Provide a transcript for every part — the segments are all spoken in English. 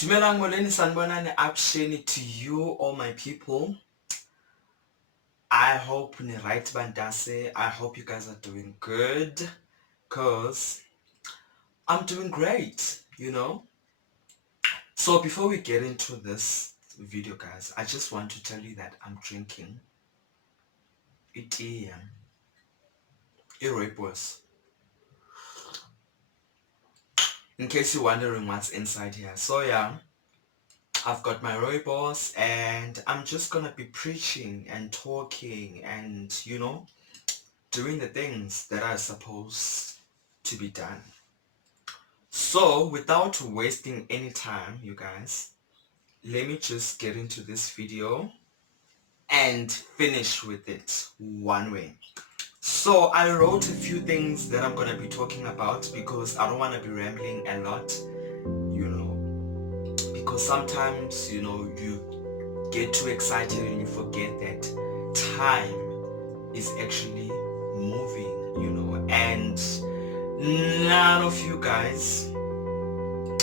Dumelang molweni sanibonani apsheni to you all my people. I hope ni right bantase. I hope you guys are doing good cause I'm doing great, you know. So before we get into this video guys, I just want to tell you that I'm drinking tea, rooibos. In case you're wondering what's inside here. So yeah, I've got my rooibos and I'm just gonna be preaching and talking and, you know, doing the things that are supposed to be done. So without wasting any time, you guys, let me just get into this video and finish with it one way. So I wrote a few things that I'm gonna be talking about because I don't want to be rambling a lot, you know, because sometimes, you know, you get too excited and you forget that time is actually moving, you know, and none of you guys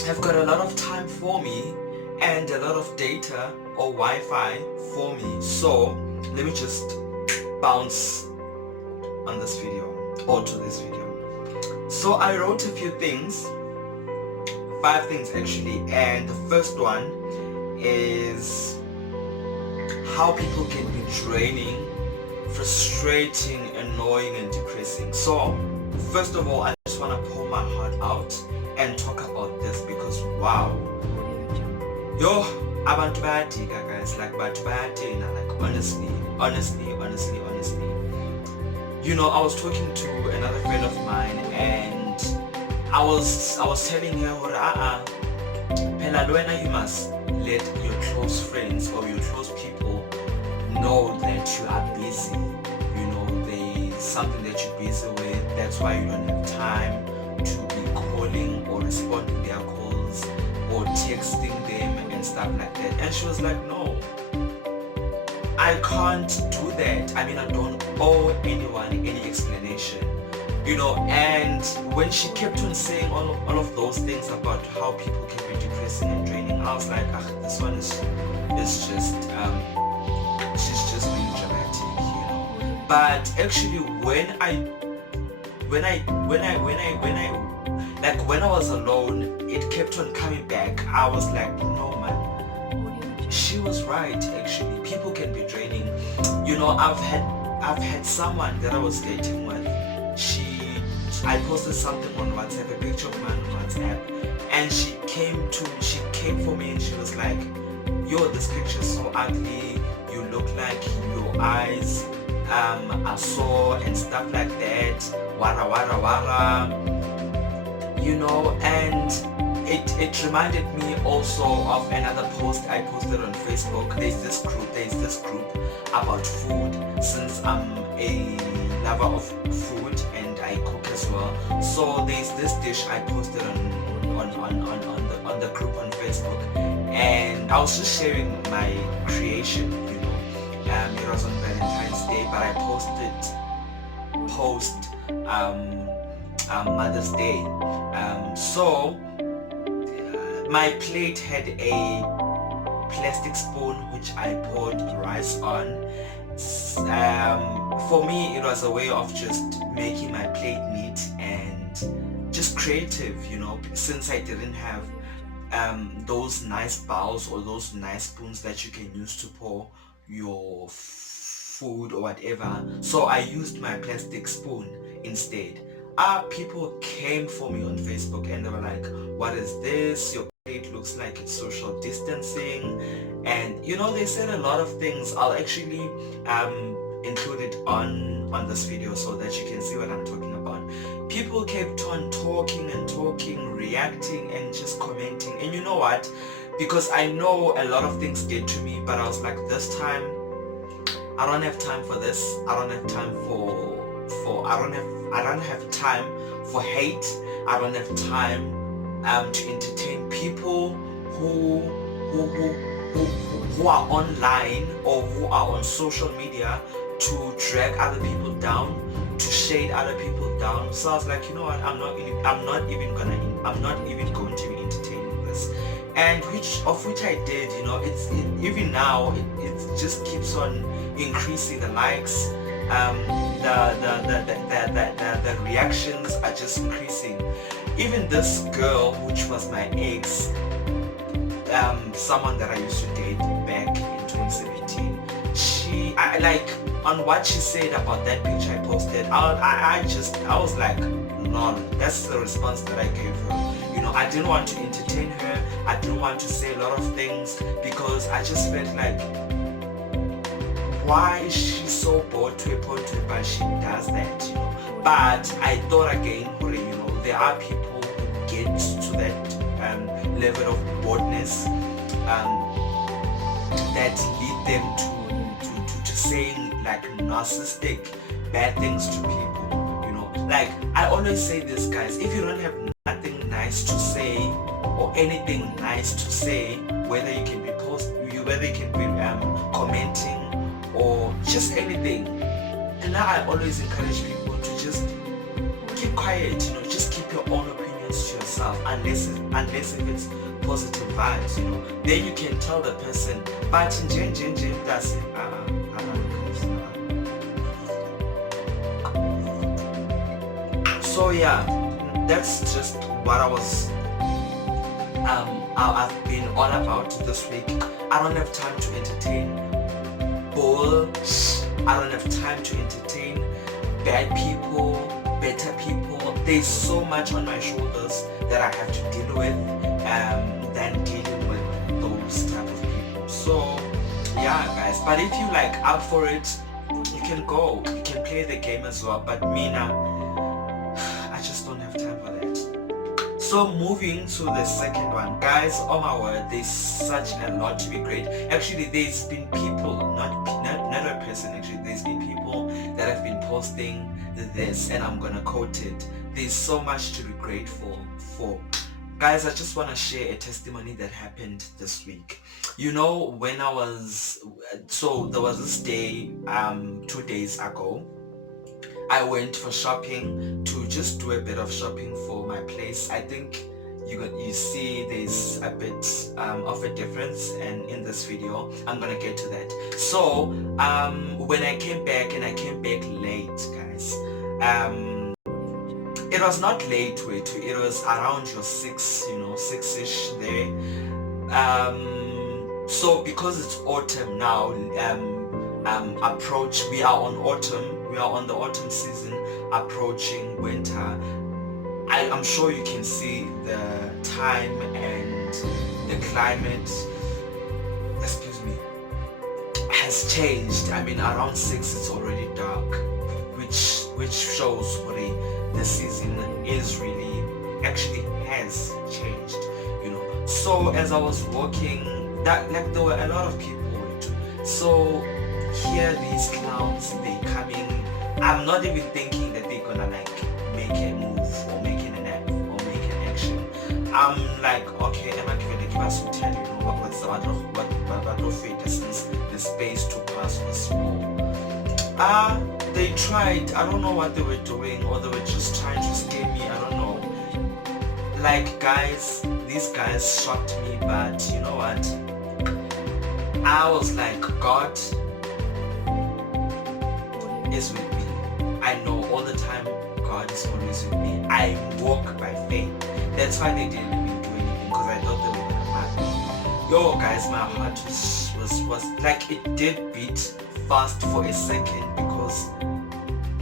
have got a lot of time for me and a lot of data or Wi-Fi for me. So let me just bounce on this video or to this video. So I wrote a few things, 5 things actually, and the first one is how people can be draining, frustrating, annoying, and depressing. So first of all, I just want to pour my heart out and talk about this because wow, yo, abantu bayadika guys, like bantu bayadina, like honestly, you know, I was talking to another friend of mine and I was telling her, Pela Luena, you must let your close friends or your close people know that you are busy. You know, there's something that you're busy with. That's why you don't have time to be calling or responding to their calls or texting them and stuff like that. And she was like, no, I can't do that. I mean, I don't owe anyone any explanation, you know. And when she kept on saying all of those things about how people can be depressing and draining, I was like, this one is just she's just being dramatic, you know. But actually when I was alone, it kept on coming back. I was like, no man, she was right. Actually, people can be draining, you know. I've had someone that I was dating with, I posted something on WhatsApp, a picture of mine on WhatsApp, and she came for me and she was like, yo, this picture is so ugly, you look like your eyes are sore and stuff like that, wara, you know. And it reminded me also of another post I posted on Facebook. There's this group about food, since I'm a lover of food and I cook as well. So there's this dish I posted on the group on Facebook, and I was just sharing my creation, you know. It was on Valentine's Day, but I posted Mother's Day. So my plate had a plastic spoon which I poured rice on. For me, it was a way of just making my plate neat and just creative, you know, since I didn't have those nice bowls or those nice spoons that you can use to pour your food or whatever. So I used my plastic spoon instead. People came for me on Facebook and they were like, what is this? Your plate looks like it's social distancing. And you know, they said a lot of things. I'll actually include it on this video so that you can see what I'm talking about. People kept on talking, reacting and just commenting. And you know what? Because I know a lot of things get to me, but I was like, this time I don't have time for this. I don't have time I don't have time for hate. I don't have time to entertain people who are online or who are on social media to drag other people down, to shade other people down. So I was like, you know what, I'm not even going to be entertaining this. and which I did. Even now it just keeps on increasing. The likes, the reactions are just increasing. Even this girl, which was my ex, someone that I used to date back in 2017, I like, on what she said about that picture I posted, I was like, no, that's the response that I gave her. I didn't want to entertain her. I didn't want to say a lot of things because I just felt like, why is she so bored to a point where she does that, But I thought again, there are people who get to that level of boredness that lead them to saying like narcissistic bad things to people. Like I always say this, guys, if you don't have nothing nice to say or anything nice to say, whether you can be commenting or just anything, and now I always encourage people to just keep quiet, just keep your own opinions to yourself, unless if it's positive vibes, then you can tell the person, but that's it. So yeah, that's just what I've been all about this week. I don't have time to entertain bull. I don't have time to entertain bad people, better people. There's so much on my shoulders that I have to deal with than dealing with those type of people. So yeah, guys, but if you like up for it, you can go, you can play the game as well, but me now, I just don't have time for that. So moving to the second one, guys, oh my word, there's such a lot to be great. Actually, there's been people, not a person, actually, there's been people that have been posting this, and I'm gonna quote it. There's so much to be grateful for. Guys, I just want to share a testimony that happened this week. When I was, so there was this day, 2 days ago, I went for shopping to just do a bit of shopping for my place. I think you see there's a bit of a difference, and in this video I'm gonna get to that. So when I came back, and I came back late, guys, it was not late, it was around your 6ish there. So because it's autumn now, we are on the autumn season, approaching winter. I'm sure you can see the time and the climate, has changed. I mean, around 6 it's already dark, which shows the season is really actually has changed. So as I was walking, there were a lot of people. So here these clowns, they coming. I'm not even thinking that they're gonna make a move or make an action. I'm like, okay, am I gonna give us to tell what's the since the space to pass was small. They tried. I don't know what they were doing, or they were just trying to scare me. I don't know. Like, guys, these guys shocked me, but you know what? I was like, God is with me. I know all the time God is always with me. I walk by faith. That's why they didn't even do anything, because I thought they were gonna hurt me. Yo, guys, my heart was like, it did beat fast for a second, because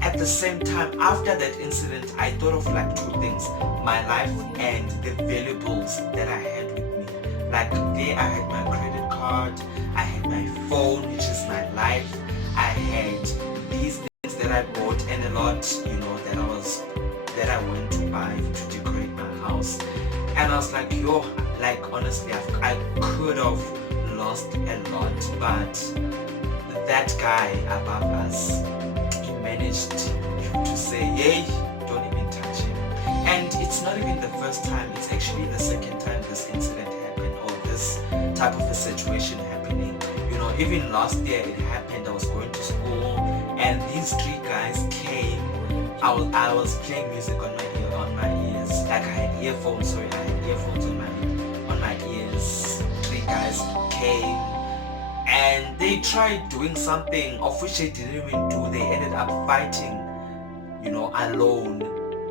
at the same time, after that incident, I thought of like two things: my life and the valuables that I had with me. Like, there I had my credit card, I had my phone, which is my life, I had these things that I bought, and a lot, that I went to buy to decorate my house. And I was like, yo, like, honestly, I could have lost a lot, but that guy above us, he managed to say, hey, don't even touch him. And it's not even the first time, it's actually the second time this incident happened, or this type of a situation happening. Even last year it happened. I was going to school, and these three guys came. I was playing music on my ears, like I had earphones on my ears, came and they tried doing something of which they didn't even do. They ended up fighting, alone.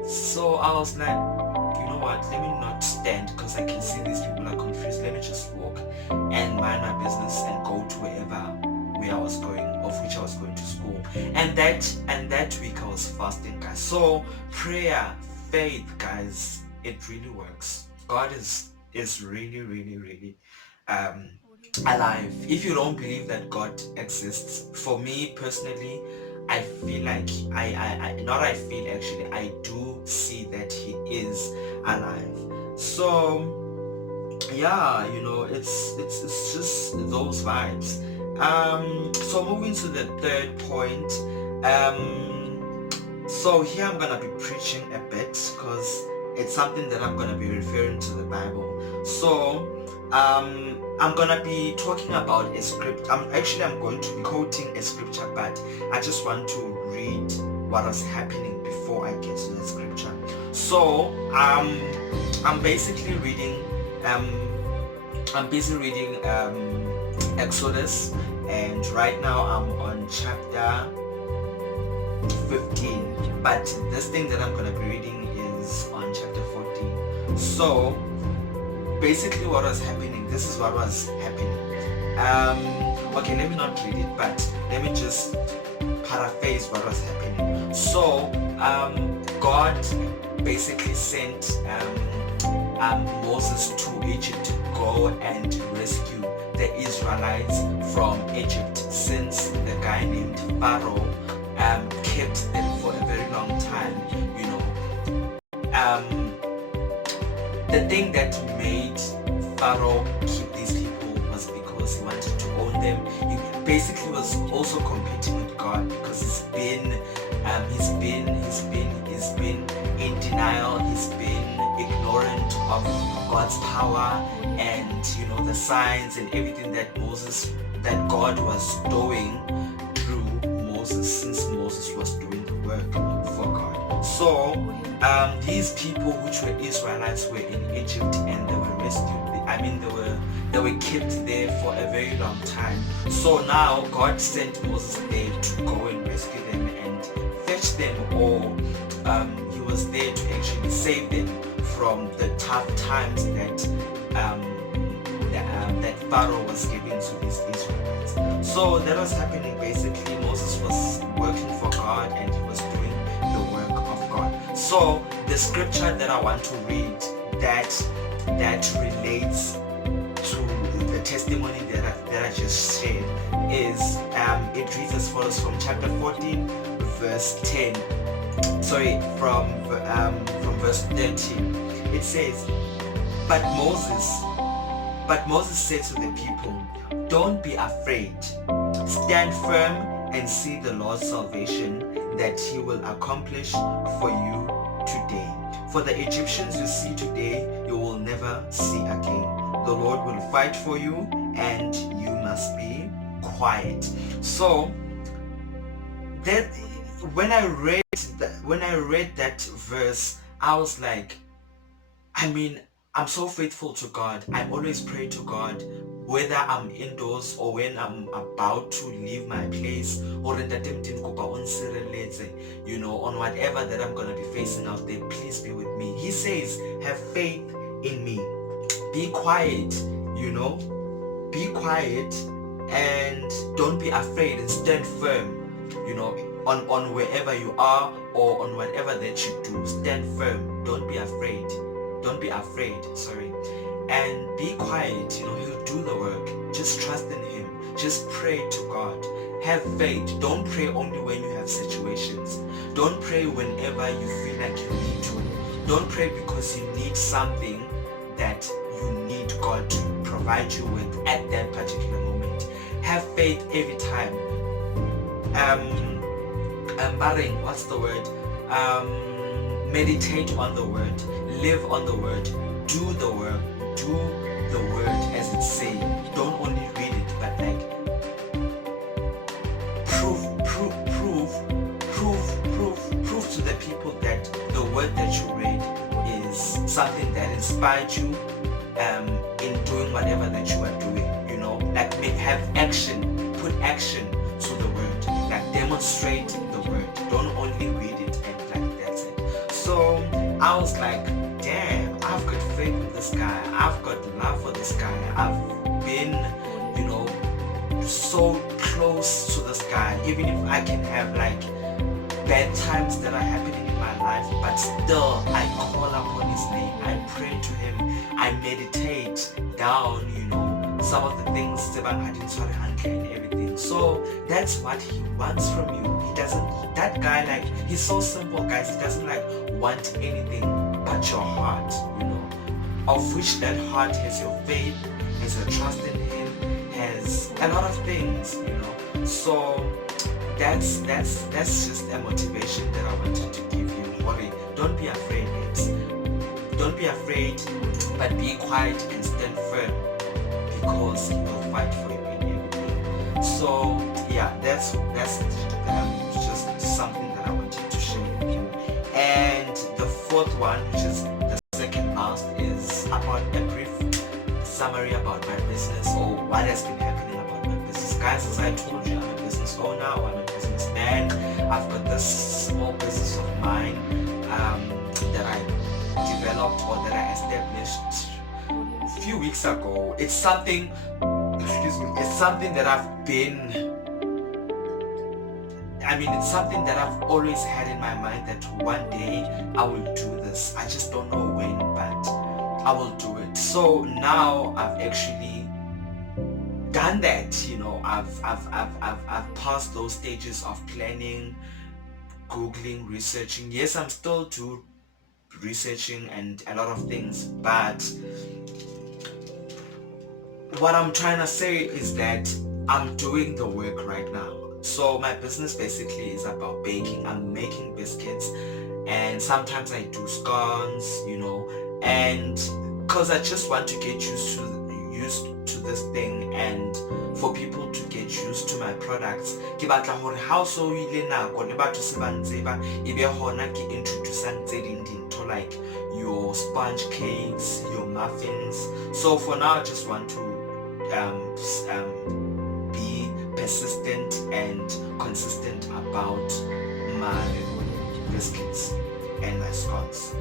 So I was like, you know what, let me not stand because I can see these people are confused. Let me just walk and mind my business and go to where I was going, of which I was going to school. And that week I was fasting, guys. So prayer, faith, guys, it really works. God is really, really, really alive. If you don't believe that God exists, for me personally, I feel like I do see that he is alive. So yeah, it's just those vibes. So moving to the third point, so here I'm gonna be preaching a bit because it's something that I'm gonna be referring to the Bible. So I'm gonna be talking about a script. I'm going to be quoting a scripture, but I just want to read what was happening before I get to the scripture. So I'm basically reading I'm busy reading Exodus, and right now I'm on chapter 15, but this thing that I'm going to be reading is on chapter 14. So basically what was happening, this is what was happening. Okay, let me not read it, but let me just paraphrase what was happening. So God basically sent Moses to Egypt to go and rescue the Israelites from Egypt, since the guy named Pharaoh kept them for a very long time. The thing that made Pharaoh keep these people was because he wanted to own them. He basically was also competing with God, because he's been in denial. He's been ignorant of God's power and the signs and everything that God was doing through Moses, since Moses was doing the work for God. So these people, which were Israelites, were in Egypt and they were rescued. They were kept there for a very long time. So now God sent Moses there to go and rescue them and fetch them, or he was there to actually save them from the tough times that Pharaoh was giving to these Israelites. So that was happening. Basically, Moses was working for God and he was doing the work of God. So the scripture that I want to read that relates to the testimony that I just shared is it reads as follows from chapter 14 verse 10. Sorry, from verse 13. It says, But Moses said to the people, Don't be afraid. Stand firm and see the Lord's salvation that he will accomplish for you today. For the Egyptians you see today, you will never see again. The Lord will fight for you and you must be quiet. So that when I read that verse, I was like, I'm so faithful to God. I always pray to God, whether I'm indoors or when I'm about to leave my place, or on whatever that I'm going to be facing out there. Please be with me. He says, have faith in me. Be quiet, be quiet and don't be afraid, and stand firm, on wherever you are or on whatever that you do. Stand firm. Don't be afraid. And be quiet. He'll do the work. Just trust in him. Just pray to God. Have faith. Don't pray only when you have situations. Don't pray whenever you feel like you need to. Don't pray because you need something that you need God to provide you with at that particular moment. Have faith every time. What's the word? Meditate on the word. Live on the word. Do the work. Do the word as it says. Don't only read it, but prove to the people that the word that you read is something that inspired you in doing whatever that you are doing. have action, put action to the word, like demonstrate the word, don't only read it and like that's it. So I was like, damn, I've got faith in this guy, I've got love for this guy, I've been, you know, so close to this guy, even if I can have like bad times that are happening in my life, but still I call upon his name, I pray to him, I meditate down, you know, some of the things and everything. So that's what he wants from you. He doesn't, that guy, like, he's so simple, guys. He doesn't like want anything but your heart, you know, of which that heart has your faith, has your trust in him, has a lot of things, you know. So that's just a motivation that I wanted to give you. Worry, don't be afraid, guys. Don't be afraid, but be quiet and stand firm, because he will fight for you in everything. So yeah, that's just something that I wanted to share with you. And the fourth one, which is the second last, is about a brief summary about my business, or what has been happening about my business. Guys, as I told you, I'm a business owner, or I'm a businessman. I've got this small business of mine that I developed, or that I established a few weeks ago. It's something, excuse me, it's something that it's something that I've always had in my mind, that one day I will do this. I just don't know when, but I will do it. So now I've actually done that, you know. I've passed those stages of planning, googling, researching. Yes, I'm still researching and a lot of things, but what I'm trying to say is that I'm doing the work right now. So my business basically is about baking. I'm making biscuits, and sometimes I do scones, you know, and because I just want to get used to this thing, and for people to get used to my products. Ke batla hore ha o so ile nako le batho se ba ntse ba ebe hona ke introducing tse ding dintho like your sponge cakes, your muffins. So for now I just want to be persistent and consistent about my biscuits and my scones.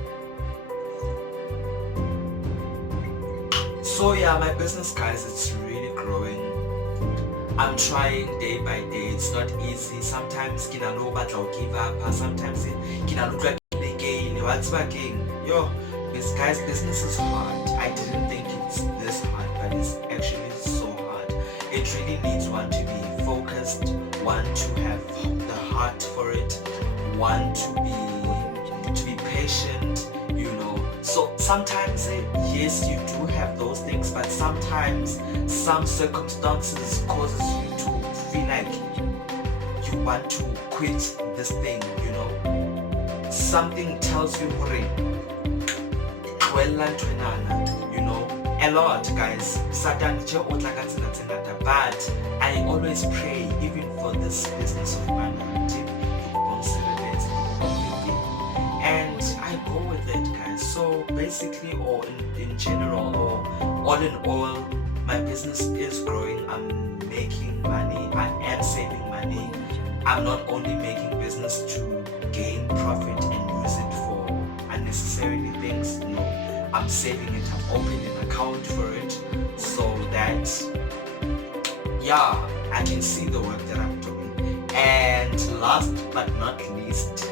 So yeah, my business, guys, it's really growing. I'm trying day by day. It's not easy. Sometimes kina no batla give up. Sometimes kina look like again. What's baking? Yo, guys, business is hard. I didn't think it's this hard, but it's actually so hard. It really needs one to be focused, one to have the heart for it, one to be patient, you know. So sometimes, yes, you do have those things, but sometimes some circumstances causes you to feel like you want to quit this thing, you know. Something tells you, you know, a lot, guys. But I always pray, even for this business of mine, and I go with it, guys. So basically, or in general, or all in all, my business is growing. I'm making money, I am saving money. I'm not only making business to gain profit and use it for unnecessarily things. No, I'm saving it. I've opened an account for it, so that, yeah, I can see the work that I'm doing. And last but not least,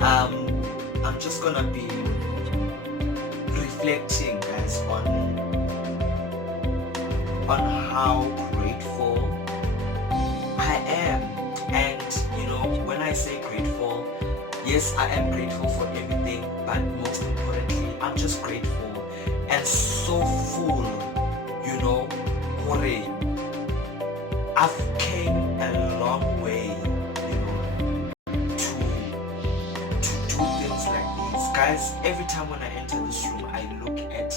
I'm just gonna be reflecting, guys, on how grateful I am. And you know, when I say grateful, yes, I am grateful for everything, but most importantly, I'm just grateful and so full, you know. I've came a long way, you know, to do things like these. Guys, every time when I enter this room, I look at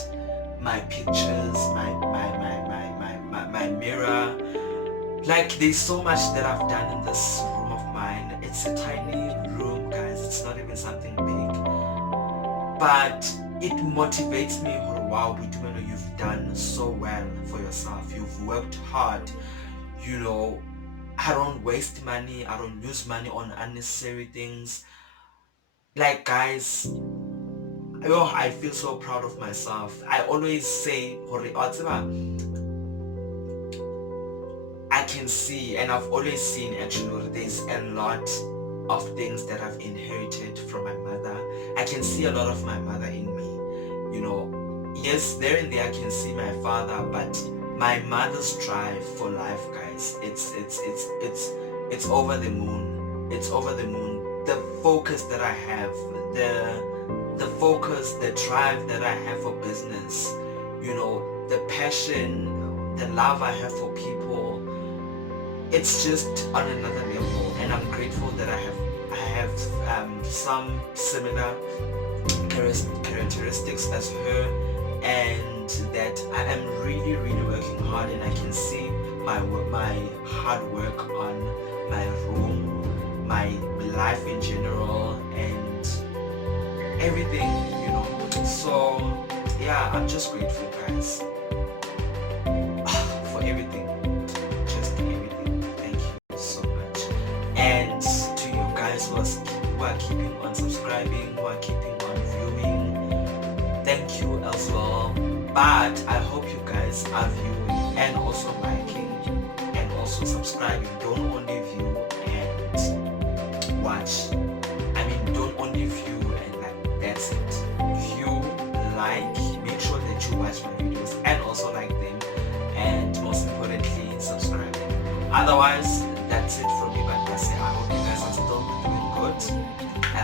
my pictures, my mirror. Like, there's so much that I've done in this room of mine. It's a tiny room, guys. It's not even something big. But it motivates me. Wow, you've done so well for yourself. You've worked hard. you know, I don't waste money, I don't lose money on unnecessary things. Like guys, I feel so proud of myself. I always say, I can see, and I've always seen actually, there's a lot of things that I've inherited from my mother. I can see a lot of my mother in me, you know. Yes, there and there I can see my father, but my mother's drive for life, guys, it's over the moon. It's over the moon. The focus that I have, the focus, the drive that I have for business, you know, the passion, the love I have for people, it's just on another level, and I'm grateful that I have some similar characteristics as her, and that I am really working hard, and I can see my hard work on my room, my life in general, and everything, you know. So yeah, I'm just grateful, guys, for everything. Just everything. Thank you so much. And to you guys who are keeping on subscribing, who are keeping on viewing, thank you as well. But I hope you guys are viewing and also liking and also subscribing. Don't only view and watch. I mean, don't only view and like, that's it. View, like, make sure that you watch my videos and also like them, and most importantly, subscribing. Otherwise, that's it from me. But I say, I hope you guys are still doing good. I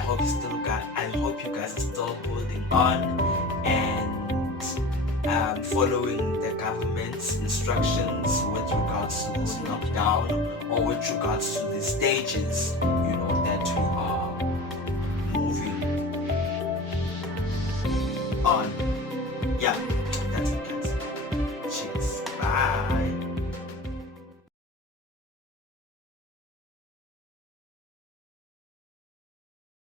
hope you guys are still holding on and following the government's instructions with regards to this lockdown, or with regards to the stages, you know, that we are moving on. Yeah.